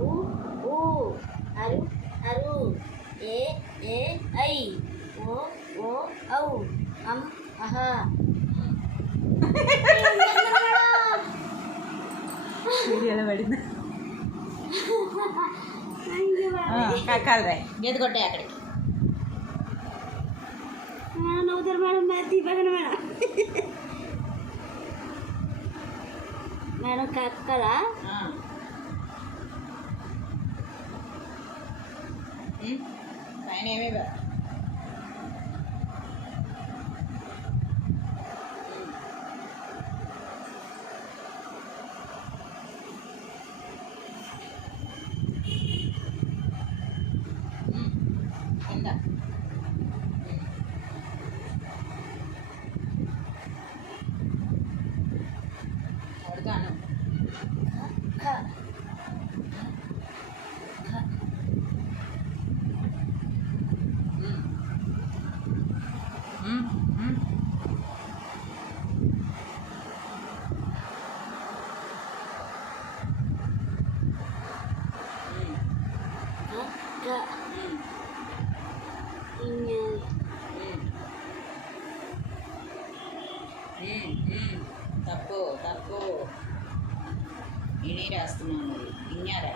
ఊ ఊ అరు అరు ఏ ఏ ఐ ఓ ఓ ఔ అం అహ వీడియోలో పడింది కాదు రాయ్ గేదె కొట్టాయి అక్కడికి నవ్వుతారు మేడం దీపకన మేడం మేడం కక్కలా పైన ఏమీ కింద కొడతాను తప్పు తప్పు ఇని రాస్తున్నాను ఇన్యారా